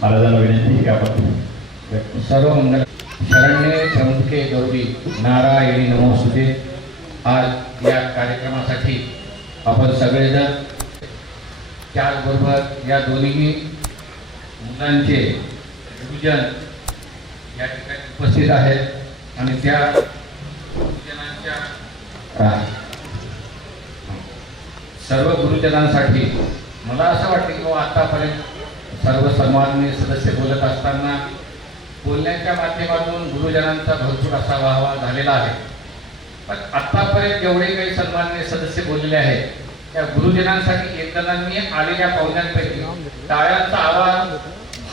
महाराजांना विनंती की आपण सर्व मंगल शरण्य त्र्यंबके गौरी नारायणी नमोस्तुते आज या कार्यक्रमासाठी आपण सगळेजण त्याचबरोबर या दोन्ही मुलांचे गुरुजन या ठिकाणी उपस्थित आहेत आणि त्या गुरुजनांच्या सर्व गुरुजनांसाठी मला असं वाटतं की बाबा आतापर्यंत सर्व सन्माननीय सदस्य बोलत असताना बोलण्याच्या माध्यमातून गुरुजनांचा भरपूर असा वाहवा झालेला आहे. पण आतापर्यंत जेवढे काही सन्माननीय सदस्य बोललेले आहेत त्या गुरुजनांसाठी एकजणांनी आलेल्या पाहुण्यांपैकी टाळ्यांचा आवाज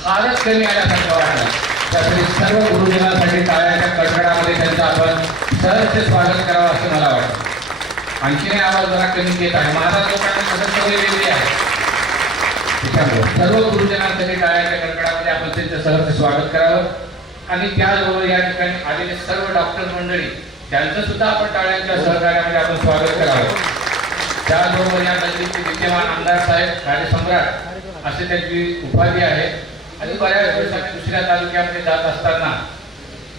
फारच कमी आल्यासारखं वाटला. त्यासाठी सर्व गुरुजनांसाठी टाळ्याच्या कडकडामध्ये त्यांचं आपण सहज स्वागत करावं असं मला वाटतं. आणखीन आवाज जरा कमी देत आहे. महाराज लोकांना सदस्य वेगळी आहे. सर्व सर्व गुरुजनांसाठी टाळ्याच्या कडकडामध्ये आपण त्यांचं सहर्ष स्वागत करावं. आणि त्याचबरोबर या ठिकाणी आलेले सर्व डॉक्टर मंडळी त्यांचं सुद्धा आपण टाळ्यांच्या सहकार्यामध्ये आपण स्वागत करावं. त्याचबरोबर या नगरीचे विद्यमान आमदार साहेब कार्यसम्राट असे त्यांची उपाधी आहे. आणि बऱ्याच दिवसांनी दुसऱ्या तालुक्यामध्ये जात असताना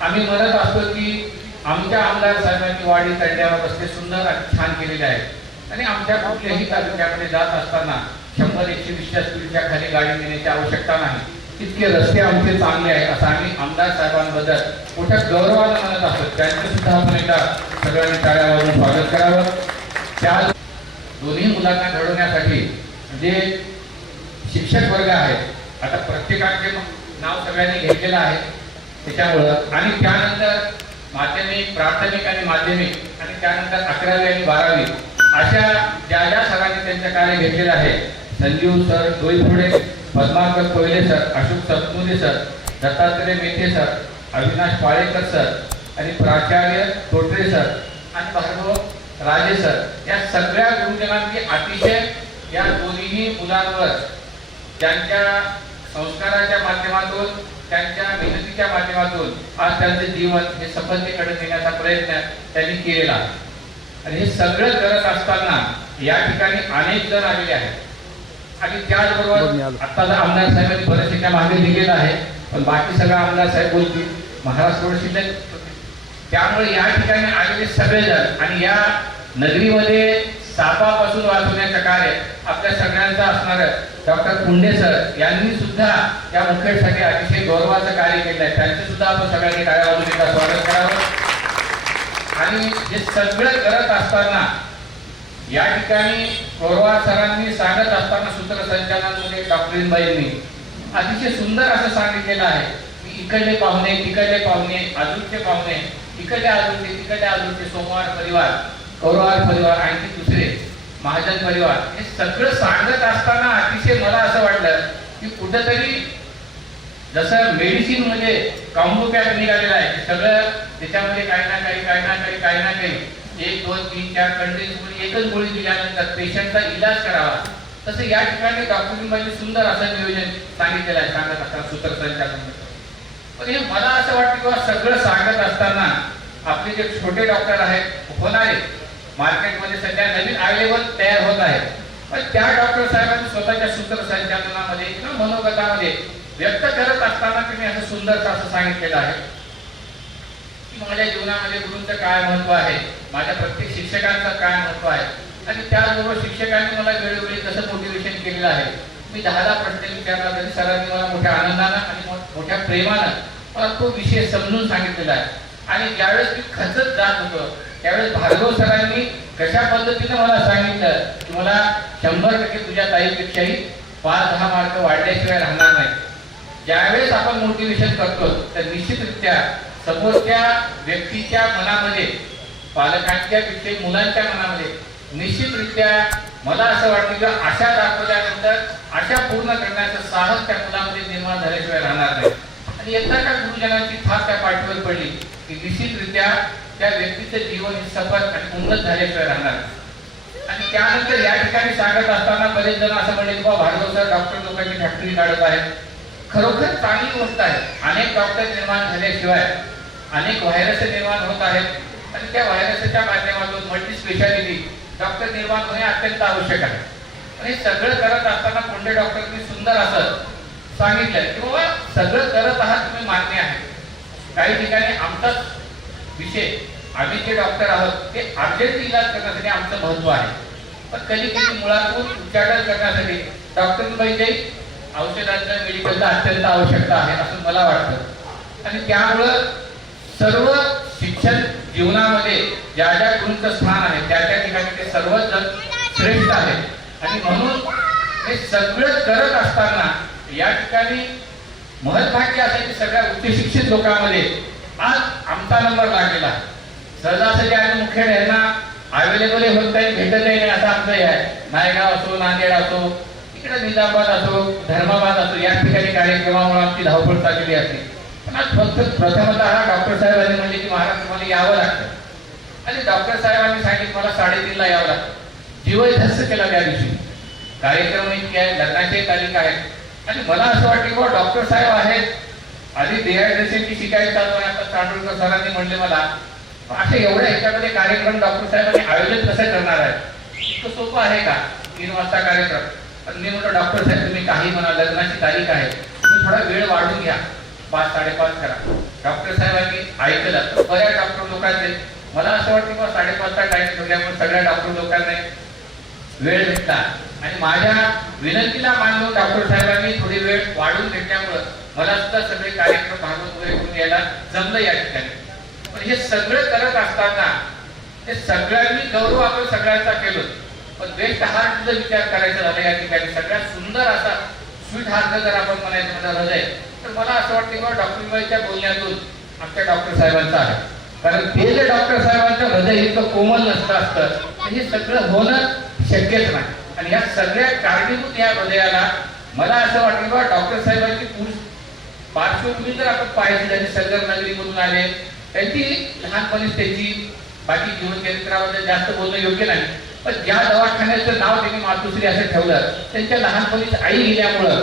आम्ही म्हणत असतो की आमच्या आमदार साहेबांनी वाडी त्यांच्यावर रस्ते सुंदर आणि छान केलेले आहेत आणि आमच्या कुठल्याही तालुक्यामध्ये जात असताना शंभर एकशे वीसच्या स्पीडच्या खाली गाडी नेण्याची आवश्यकता नाही. इतके रस्ते आमचे चांगले आहेत असं आम्ही आमदार साहेबांबद्दल मोठ्या गौरवानं म्हणत असतो त्यांचं सुद्धा आपण एकदा सगळ्यांनी टाळ्यावरून स्वागत करावं. त्या दोन्ही मुलांना घडवण्यासाठी जे शिक्षक वर्ग आहेत आता प्रत्येकाचे नाव सगळ्यांनी घेतलेलं आहे त्याच्यामुळं. आणि त्यानंतर माध्यमिक प्राथमिक आणि माध्यमिक आणि त्यानंतर अकरावी आणि बारावी अशा ज्या ज्या सरांनी त्यांचं कार्य घेतलेलं आहे Sanjeev sir Doiphode Padmakar Koyale sir Ashok Satmule sir Dattatray Mete sir Avinash Palekar sir आणि प्राचार्य तोटरे सर आणि भार्गव राजे सर. या सगळ्या गुरुजनांची अतिशय या दोन्ही मुलांवर त्यांच्या संस्काराच्या माध्यमातून त्यांच्या मेहनतीच्या माध्यमातून आज त्यांचे जीवन हे सफलतेकडे नेण्याचा प्रयत्न त्यांनी केलेला आणि हे सगळं करत असताना या ठिकाणी अनेक जण आलेले आहेत. आणि त्याचबरोबर आता आमदार साहेबांनी बरेचसे त्या मागे दिलेलं आहे पण बाकी सगळं आमदार साहेब बोलतील. महाराष्ट्र शिल्लक त्यामुळे या ठिकाणी आलेले सगळेजण आणि या नगरीमध्ये सापापासून वाचवण्याचं कार्य आपल्या सगळ्यांचं असणार डॉक्टर कुंडे सर यांनी सुद्धा या मुखेडसाठी अतिशय गौरवाचं कार्य केलं आहे. त्यांचे सुद्धा आपण सगळ्यांनी एकदा स्वागत करावं. आणि हे सगळं करत असताना या ठिकाणी पवार सरांनी सांगत असताना सूत्रसंचालनामध्ये डॉक्टरीनबाईंनी अतिशय सुंदर असं सांगितलेलं आहे की इकडले पाहुणे तिकडले पाहुणे अजूनचे पाहुणे इकडले अजूनचे तिकडले अजूनचे सोमवार परिवार कौरवार परिवार आणखी दुसरे महाजन परिवार हे सगळं सांगत असताना अतिशय मला असं वाटलं की कुठंतरी जसं मेडिसिन म्हणजे कॉम्बो पॅक निघालेला आहे सगळं त्याच्यामध्ये काही ना काही काही ना काही काही ना काही एक दोन तीन चार कंटिन्यूस एकच गोळी दिल्यानंतर पेशंटचा इलाज करावा. तसं या ठिकाणी डॉक्टरांनी सुंदर असं नियोजन सांगितलेलं आहे सांगत असताना सूत्रसंचालन पण हे मला असं वाटतं किंवा सगळं सांगत असताना आपले जे छोटे डॉक्टर आहेत होणारे मार्केटमध्ये सध्या नवीन अवेलेबल तयार होत आहेत. पण त्या डॉक्टर साहेबांनी स्वतःच्या सूत्रसंचालनामध्ये किंवा मनोगतामध्ये व्यक्त करत असताना त्यांनी असं सुंदर असं सांगितलेलं आहे. माझ्या जीवनामध्ये गुरुंचं काय महत्त्व आहे? माझ्या प्रत्येक शिक्षकांचं काय महत्त्व आहे? आणि त्याचबरोबर शिक्षकांनी मला वेळोवेळी कसं मोटिवेशन केलेलं आहे? मी दहा दहा प्रश्न विचारला तरी सरांनी मला मोठ्या आनंदानं आणि मोठ्या प्रेमानं मला तो विषय समजून सांगितलेला आहे. आणि ज्यावेळेस मी खचत जात होतो त्यावेळेस भार्गव सरांनी कशा पद्धतीनं मला सांगितलं की मला शंभर टक्के तुझ्या ताईपेक्षाही पाच दहा मार्क वाढल्याशिवाय राहणार नाही. ज्यावेळेस आपण मोटिवेशन करतो तर निश्चितरित्या समोरच्या व्यक्तीच्या मनामध्ये पालकांच्या पेक्षा मुलांच्या मनामध्ये निश्चितरित्या मला असं वाटतं की आशा दाखवल्यानंतर आशा पूर्ण करण्याचं साहस त्या मुलामध्ये निर्माण झाल्याशिवाय राहणार नाही आणि एकदा का गुरुजनांची थाप त्या पाठीवर पडली की निश्चितरित्या त्या व्यक्तीचं जीवन हे सफल आणि उन्नत झाल्याशिवाय राहणार नाही. आणि त्यानंतर या ठिकाणी सांगत असताना बरेच जण असं म्हणले की बाबा भार्गव सर डॉक्टर लोकांची फॅक्टरी काढत आहेत खरोखर चांगली गोष्ट आहे. अनेक डॉक्टर निर्माण झाल्याशिवाय अनेक व्हायरस निर्माण होत आहेत. आणि त्या व्हायरसच्या माध्यमातून मल्टी स्पेशालिटी डॉक्टर निर्माण होणे अत्यंत आवश्यक आहे. आणि सगळं करत असताना कोंडे डॉक्टरनी सुंदर असं सांगितलं की बाबा सगळं करत आहात तुम्ही मान्य आहे. काही ठिकाणी आमचाच विषय आम्ही जे डॉक्टर आहोत ते अर्जंट इलाज करण्यासाठी आमचं महत्त्व आहे. पण कधी कधी मुळातून उच्चाटन करण्यासाठी डॉक्टरांपाहिजे औषधांचं मेडिकलचा अत्यंत आवश्यकता आहे असं मला वाटतं. आणि त्यामुळं सर्व शिक्षण जीवनामध्ये ज्या ज्या गुरूंचं स्थान आहे त्या त्या ठिकाणी ते सर्वजण श्रेष्ठ आहेत. आणि म्हणून हे सगळं करत असताना या ठिकाणी महत्त्वाचे असे की सगळ्या उच्च शिक्षित लोकांमध्ये आज आमचा नंबर लागलेला सहजासहजी आणि मुख्य यांना अवेलेबल होत नाही भेटत नाही असं आमचं हे आहे. नायगाव असो नांदेड असो तिकडे निजामाबाद असो धर्माबाद असो या ठिकाणी कार्यक्रमामुळे आमची धावपळ चाललेली असते. पण आज फक्त प्रथमतः डॉक्टर साहेबांनी म्हणजे की महाराज तुम्हाला यावं लागतं. आणि डॉक्टर साहेबांनी सांगितलं मला साडेतीनला यावं लागतं. जीवही धस्त केला त्या दिवशी. कार्यक्रम इतके आहेत लग्नाचे तारीख आहेत आणि मला असं वाटतं की डॉक्टर साहेब आहेत. आधी डिहायड्रेशनची शिकायला चालू आहे. आता तांडुळकर सरांनी म्हणले मला असे एवढ्या ह्याच्यामध्ये कार्यक्रम डॉक्टर साहेबांनी आयोजित कसे करणार आहे इतकं सोपं आहे का? तीन वाजता कार्यक्रम. पण मी म्हटलं डॉक्टर साहेब तुम्ही काही म्हणा लग्नाची तारीख आहे तुम्ही थोडा वेळ वाढून घ्या. पाच साडेपाच करा. डॉक्टर साहेबांनी ऐकलं. बऱ्याच डॉक्टर लोकांचे. मला असं वाटतं की साडेपाचचा टाईम ठेवल्यामुळे सगळ्या डॉक्टर लोकांना वेळ भेटला. आणि माझ्या विनंतीला मानून डॉक्टर साहेबांनी थोडी वेळ वाढून घेतल्यामुळं मला सुद्धा सगळे कार्यक्रम भागवत वगैरे करून यायला जमलं या ठिकाणी. पण हे सगळं करत असताना ते सगळ्यांनी गौरव आपण सगळ्यांचा केलो. पण बेस्ट हार्ट जर विचार करायचा झाला या ठिकाणी सगळ्यात सुंदर असा स्वीट हार्ट जर आपण म्हणायचं म्हणजे हृदय तर मला असं वाटतं किंवा डॉक्टर बाईच्या बोलण्यातून आमच्या डॉक्टर साहेबांचा आहे. कारण ते जे डॉक्टर साहेबांचं हृदय इतकं कोमल नसतं असतं हे सगळं होणं शक्यच नाही. आणि या सगळ्या कारणीभूत या हृदयाला मला असं वाटतं किंवा डॉक्टर साहेबांची पुरुष पार्श्वभूमी जर आपण पाहिली त्यांनी सगळं नगरीमधून आले त्यांची लहानपणीच त्यांची बाकी जीवन चरित्राबद्दल जास्त बोलणं योग्य नाही. पण ज्या दवाखान्याचं नाव त्यांनी मातुश्री असं ठेवलं त्यांच्या लहानपणीच आई गेल्यामुळं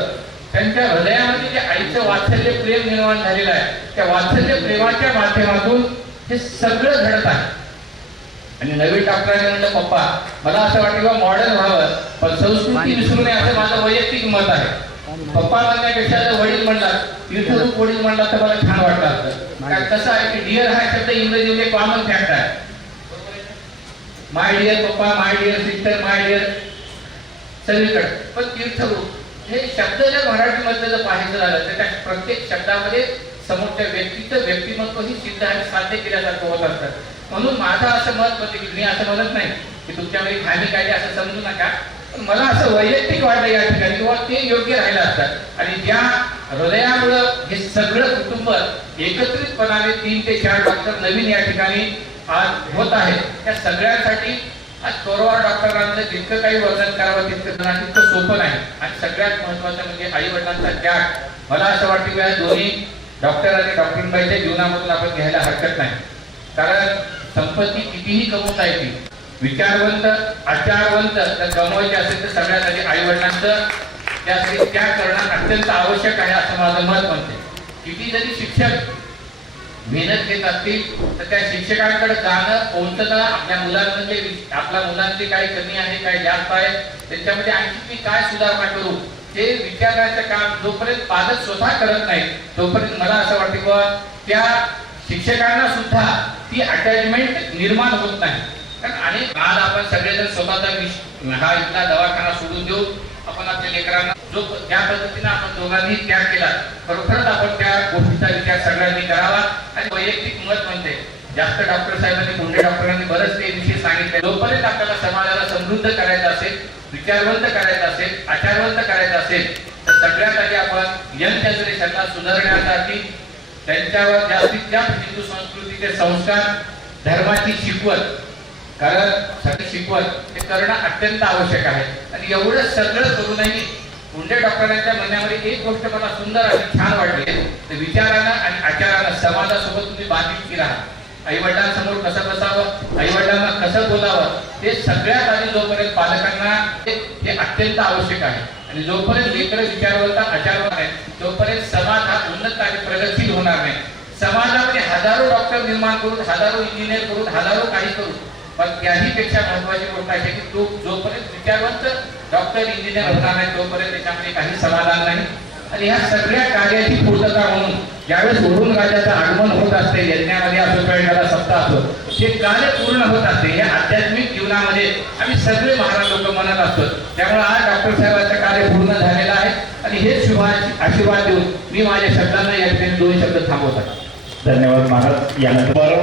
त्यांच्या हृदयामध्ये जे आईचं वात्सल्य प्रेम निर्माण झालेलं आहे त्या वात्सल्य प्रेमाच्या माध्यमातून हे सगळं घडत आहे. आणि नवीन डॉक्टरांनी म्हणलं पप्पा मला असं वाटतं किंवा मॉडर्न व्हावं पण संस्कृती विसरू नये असं माझं वैयक्तिक मत आहे. पप्पा म्हणण्यापेक्षा जर वडील म्हणला तीर्थरूप वडील म्हणला तर मला छान वाटलं असतं. कारण कसं आहे की डिअर हा शब्द इंग्रजीमध्ये कॉमन फॅक्ट आहे. My dear papa my dear sister my dear सगळीकडे. पण तीर्थरूप हे शब्द जर मराठीमधलं जर पाहायचं झालं तर त्या प्रत्येक शब्दामध्ये समोरच्या व्यक्तीचं व्यक्तिमत्व ही सिद्ध आणि साध्य केल्यासारखं होत असतात म्हणून माझं असं मत म्हणजे की मी असं म्हणत नाही की तुमच्यामध्ये खामी काय असं समजू नका. पण मला असं वैयक्तिक वाटलं या ठिकाणी किंवा ते योग्य राहिलं असतात आणि ज्या हृदयामुळं हे सगळं कुटुंब एकत्रितपणाने तीन ते चार डॉक्टर नवीन या ठिकाणी आज होत आहे. त्या सगळ्यांसाठी आज कोरोना डॉक्टरांचं जितकं काही वर्णन करावं तितकं जरा तितकं सोपं नाही. आणि सगळ्यात महत्वाचं म्हणजे आई वडिलांचा त्याग. मला असं वाटतं की या दोन्ही डॉक्टर आणि डॉक्टरबाईच्या जीवनामधून आपण घ्यायला हरकत नाही. कारण संपत्ती कितीही कमवता येते विचारवंत आचारवंत जर कमवायचे असेल तर सगळ्यात आधी आई वडिलांचं त्यासाठी त्याग करणं अत्यंत आवश्यक आहे असं माझं मत म्हणते. किती जरी शिक्षक मेहनत घेत असतील तर त्या शिक्षकांकडे जाणं पोहोचणं आपल्या मुलांमध्ये आपल्या मुलांची काय कमी आहे काय जास्त आहे त्याच्यामध्ये आणखी मी काय सुधारणा करू? हे विचारायचं काम जोपर्यंत पालक स्वतः करत नाही तोपर्यंत मला असं वाटतं किंवा त्या शिक्षकांना सुद्धा ती अटॅचमेंट निर्माण होत नाही. कारण अनेक आज आपण सगळेजण स्वतःचा हा इथला दवाखाना सोडून देऊ आपण आपल्या लेकरांना जो त्या पद्धतीने आपण दोघांनी त्याग केला खरोखरच आपण त्या गोष्टीचा आणि वैयक्तिक मत म्हणते. जास्त डॉक्टर साहेबांनी कोणत्या डॉक्टरांनी बरेच ते विषय सांगितले. जोपर्यंत आपल्याला समाजाला समृद्ध करायचं असेल विचारवंत करायचं असेल आचारवंत करायचं असेल तर सगळ्यात आधी आपण यंग जनरेशनला सुधारण्यासाठी त्यांच्यावर जास्तीत जास्त हिंदू संस्कृतीचे संस्कार धर्माची शिकवत कारण सगळी शिकवत हे करणं अत्यंत आवश्यक आहे. आणि एवढं सगळं करूनही मुंडे डॉक्टरांच्या म्हणण्यामध्ये एक गोष्ट मला सुंदर आणि छान वाटली. ते विचारानं आणि आचारानं समाजासोबत तुम्ही बांधिलकी राहा आई वडिलांसमोर कसं बसावं आई वडिलांना कसं बोलावं हे सगळ्यात आधी जोपर्यंत पालकांना हे अत्यंत आवश्यक आहे. आणि जोपर्यंत लेकर विचारवंता आचारवान आहे तोपर्यंत समाज हा उन्नत आणि प्रगतशील होणार नाही. समाजामध्ये हजारो डॉक्टर निर्माण करून हजारो इंजिनियर करून हजारो काही करून पण त्याही पेक्षा महत्वाची गोष्ट आहे की तो जोपर्यंत विचारवंत डॉक्टर इंजिनियर होणार नाही तोपर्यंत त्याच्यामध्ये काही समाधान नाही आणि ह्या सगळ्या कार्याची पूर्तता म्हणून ज्यावेळेस वरुण राजाचं आगमन होत असते यज्ञामध्ये असो किंवा सप्ताह असो ते कार्य पूर्ण होत असते. या आध्यात्मिक जीवनामध्ये आम्ही सगळे महाराज लोक म्हणत असतो. त्यामुळे आज डॉक्टर साहेबांचं कार्य पूर्ण झालेलं आहे. आणि हे शुभाची आशीर्वाद देऊन मी माझ्या शब्दांना या ठिकाणी दोन शब्द थांबवतात धन्यवाद महाराज. यानंतर